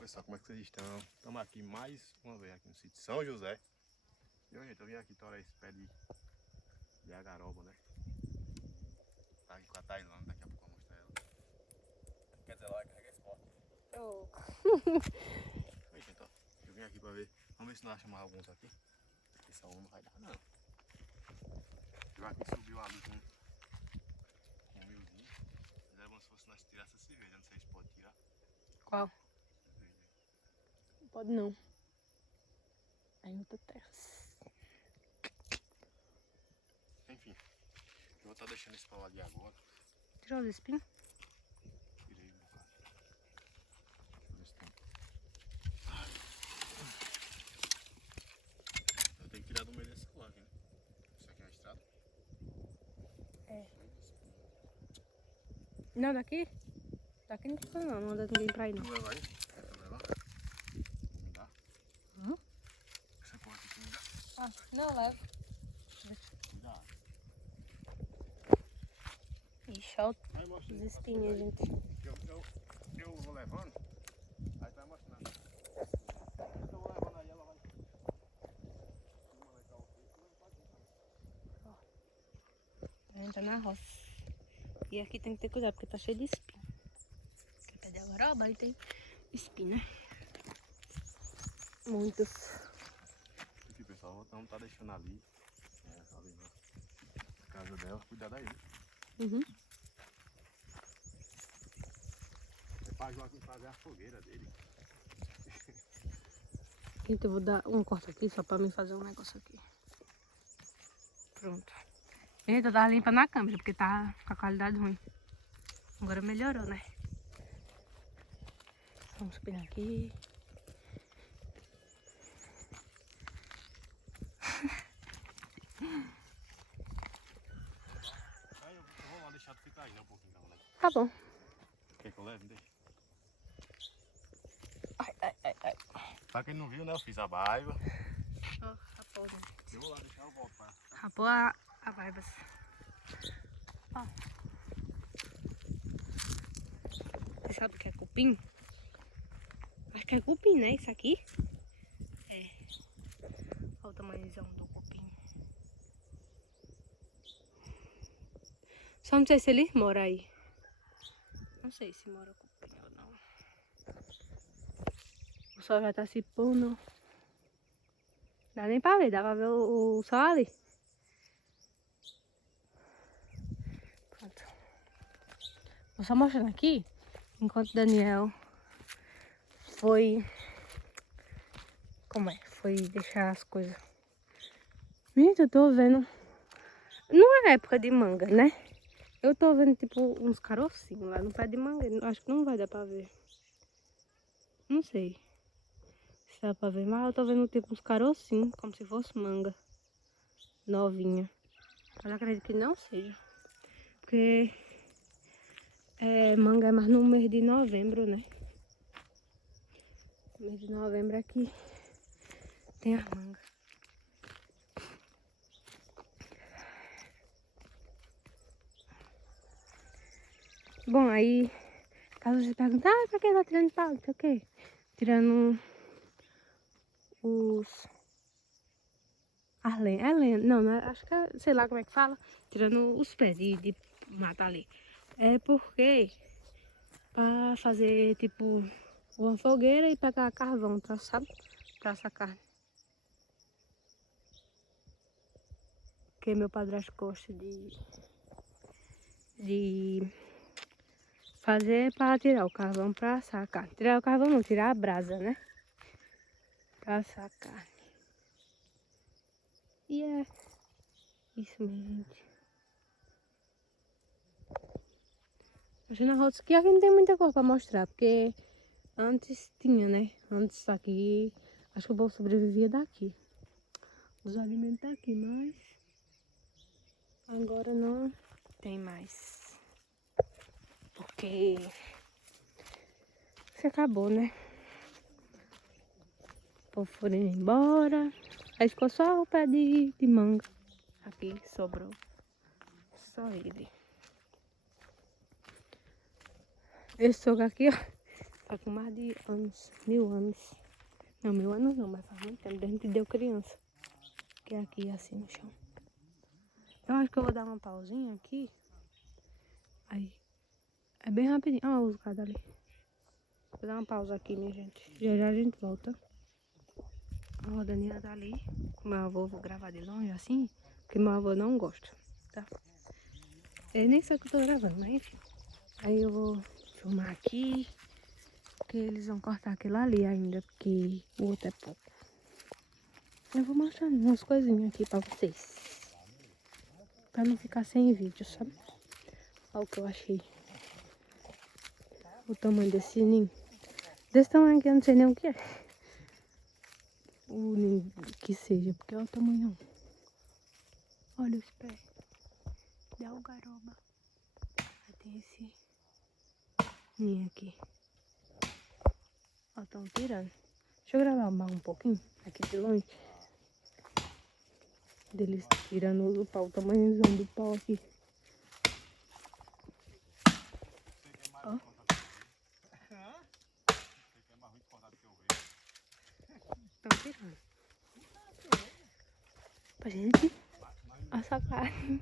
pessoal, como é que vocês estão? Estamos aqui mais uma vez aqui no sítio São José. E hoje eu vim aqui torar esse pé de agaroba, né? Tá aqui com a Tailândia, daqui a pouco eu vou mostrar ela. Quer dizer, ela carrega esse pote. Oi, gente, ó. Eu vim aqui pra ver. Vamos ver se nós chamamos alguns aqui. Esse um não vai dar, não. Eu aqui subiu ali com um milzinho. Mas era como se fosse nós tirar essa cerveja. Não sei se pode tirar. Qual? Pode não. Aí outra terra. Enfim, eu vou estar deixando esse pau ali agora. Tirou os espinhos? Tirei um bocado. Deixa eu ver se tem. Eu tenho que tirar do meio desse celular aqui, né? Isso aqui é a estrada? É. Não, daqui? Daqui não fica não, não anda ninguém pra ir não. Não leva aí? Quer levar? Não dá? Uhum. Essa porra aqui não dá. Ah, não, leva. Dá. Ixi, olha Aí mostra os aí. espinhos, gente. Eu vou levando, aí tu vai mostrando. Eu vou levando aí, ela vai. Uma vai estar o quê? A gente tá na roça. E aqui tem que ter cuidado, porque tá cheio de espinho. Aqui pé de agaroba, aí tem espinho, né? Muitos. Enfim, pessoal, vamos tá deixando ali. Ali na casa dela, cuidado aí. Uhum. É pra Joaquim fazer a fogueira dele. Então eu vou dar um corte aqui só pra mim fazer um negócio aqui. Pronto. Gente, eu tava limpando a câmera porque tá com a qualidade ruim. Agora melhorou, né? Vamos subir aqui. Aí eu vou lá deixar tu ficar aí, né? Um pouquinho da moleque. Tá bom. Quer que eu leve? Deixa. Ai, ai, ai, ai. Pra quem não viu, né? Eu fiz a baiva. Ó, rapou, gente. Eu vou lá deixar eu volto pra. Rapou a vaibas. Ó. Você sabe o que é cupim? Acho que é cupim, né? Isso aqui? É. Olha o tamanhozão do cupim. Só não sei se ele mora aí. Não sei se mora cupim ou não. O sol já tá se pondo. Dá nem pra ver, dá pra ver o sol ali. Pronto. Vou só mostrando aqui, enquanto o Daniel foi... Como é? Foi deixar as coisas. Gente, eu tô vendo... Não é época de manga, né? Eu tô vendo, tipo, uns carocinhos lá no pé de manga. Acho que não vai dar pra ver. Não sei se dá pra ver, mas eu tô vendo, tipo, uns carocinhos, como se fosse manga novinha. Mas eu acredito que não seja. Porque manga é mais no mês de novembro, né? No mês de novembro é que tem a manga. Bom, aí, caso você pergunte, pra que tá tirando pau? Não sei o quê. Tirando os... as lenhas. É lenha, não, acho que é, sei lá como é que fala. Tirando os pés de mata ali. É porque pra fazer, tipo, uma fogueira e pegar carvão, tá, sabe? Pra essa carne. Porque meu padrasto gosta de fazer para tirar o carvão pra assar a carne. Tirar o carvão não, tirar a brasa, né? Pra assar a carne. E é isso, minha gente. Hoje na roça aqui não tem muita coisa pra mostrar, porque antes tinha, né? Antes aqui, acho que o povo sobrevivia daqui. Os alimentos daqui, mas agora não tem mais. Porque se acabou, né? O povo foram embora. Aí ficou só o pé de manga. Aqui sobrou só ele. Esse soco aqui, ó, Faz com mais de anos, 1000 anos. Não, 1000 anos não, mas faz muito tempo, desde que deu criança. Que é aqui, assim, no chão. Eu acho que eu vou dar uma pausinha aqui. Aí. É bem rapidinho. Olha os gados ali. Vou dar uma pausa aqui, minha gente. Já já a gente volta. Ó, a Daniela tá ali. Com meu avô, vou gravar de longe assim. Porque meu avô não gosta, tá? Ele nem sabe que eu tô gravando, mas enfim. Aí eu vou filmar aqui. Porque eles vão cortar aquilo ali ainda. Porque o outro é pouco. Eu vou mostrando umas coisinhas aqui pra vocês. Pra não ficar sem vídeo, sabe? Olha o que eu achei. O tamanho desse ninho. Desse tamanho aqui eu não sei nem o que é. O ninho que seja, porque olha o tamanho. Olha os pés. Dá o garoba. Aí tem esse ninho aqui. Ó, estão tirando. Deixa eu gravar mais um pouquinho aqui de longe. Deles tirando o pau, o tamanhozão do pau aqui. Ó. Estão tirando. Pra gente assar carne.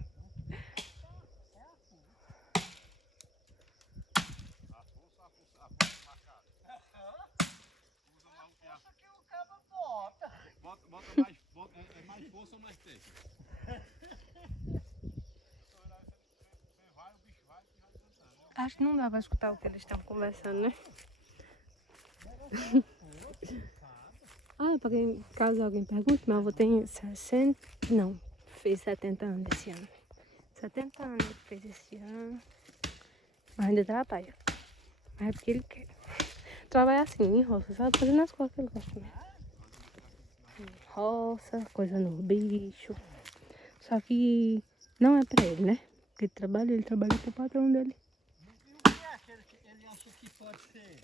É mais força ou mais técnica? Acho que não dá pra escutar o que eles estão conversando, né? Pra quem, caso alguém pergunte, meu avô tem 60... Não, fez 70 anos esse ano. 70 anos ele fez esse ano. Mas ainda trabalha. Mas é porque ele quer. Trabalhar assim, em roça, sabe? Fazendo as coisas que ele gosta mesmo. Roça, coisa no bicho. Só que não é pra ele, né? Porque ele trabalha pro patrão dele. E o que é que ele acha que pode ser?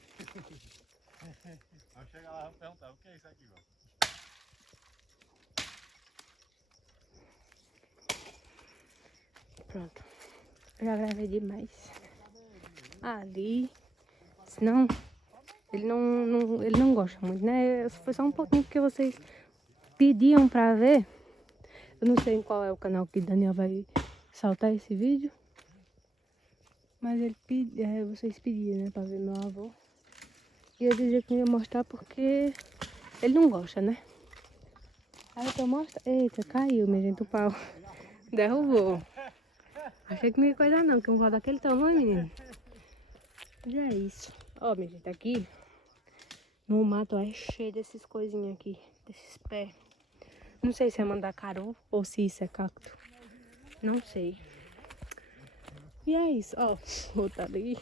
Vamos chegar lá e vamos perguntar, o que é isso aqui, ó? Pronto. Já gravei demais. Ali. Senão, ele não gosta muito, né? Foi só um pouquinho porque vocês pediam pra ver. Eu não sei em qual é o canal que Daniel vai soltar esse vídeo. Mas vocês pediram, né? Pra ver meu avô. E eu dizia que não ia mostrar porque ele não gosta, né? Aí eu tô mostrando. Eita, caiu, minha gente, o pau. Derrubou. Achei que não ia coisa não, que um pau daquele tamanho, menino. Mas é isso. Ó, minha gente, aqui no mato é cheio desses coisinhas aqui. Desses pés. Não sei se é mandacaru ou se isso é cacto. Não sei. E é isso, ó. Outro ali.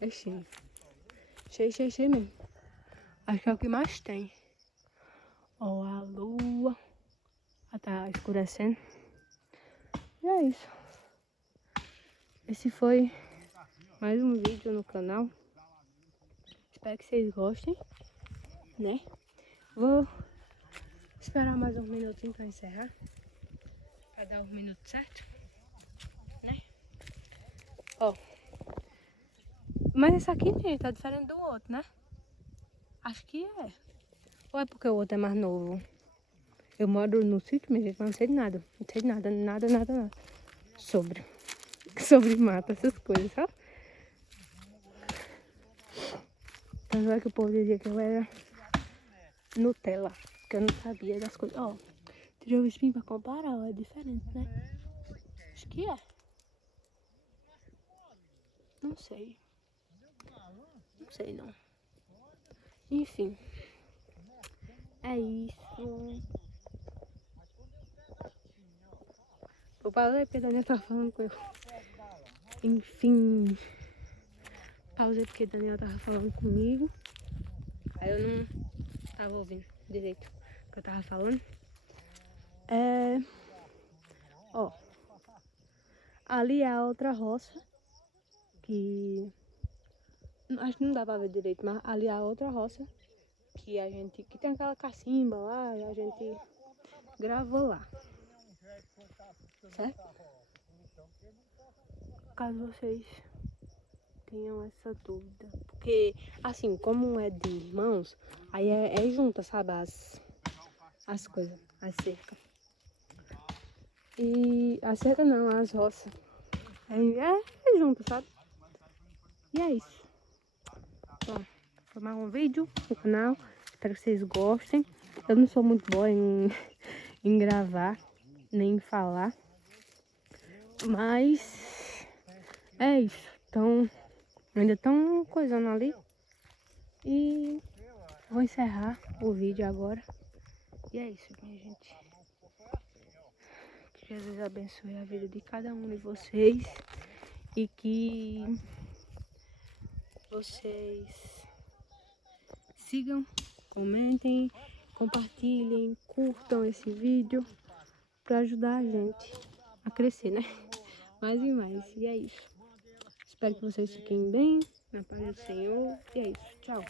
É cheio. Cheio mesmo. Acho que é o que mais tem. Ó, a lua. Já tá escurecendo. E é isso. Esse foi mais um vídeo no canal. Espero que vocês gostem, né? Vou esperar mais uns minutinhos pra encerrar. Pra dar os minutos certos, né? Ó. Mas esse aqui, gente, tá diferente do outro, né? Acho que é. Ou é porque o outro é mais novo? Eu moro no sítio, minha gente, mas não sei de nada. Não sei de nada, nada. Sobre mata, essas coisas, sabe? Tanto é que o povo dizia que eu era Nutella, que eu não sabia das coisas. Ó, tirei o espinho pra comparar, ó, é diferente, né? Acho que é. Não sei. Não sei, não. Enfim. É isso. Eu pausei porque a Daniela tava falando com eu. Enfim. Pausei porque a Daniela tava falando comigo. Aí eu não tava ouvindo direito o que eu tava falando. Ó. Ali é a outra roça. Que... Acho que não dá pra ver direito, mas ali é a outra roça. Que tem aquela cacimba lá e a gente gravou lá. Certo? Caso vocês tenham essa dúvida. porque, assim, como é de irmãos, aí é junta, sabe, as coisas, as cercas. E a cerca não, as roças. É junto, sabe? E é isso. Bom, foi mais um vídeo no canal. Espero que vocês gostem. Eu não sou muito boa em gravar, nem em falar. Mas é isso. Então, ainda estão coisando ali. E vou encerrar o vídeo agora. E é isso, minha gente. Que Jesus abençoe a vida de cada um de vocês. E que vocês sigam, comentem, compartilhem, curtam esse vídeo para ajudar a gente a crescer, né? Mais e mais. E é isso. Espero que vocês fiquem bem, na paz do Senhor. E é isso. Tchau.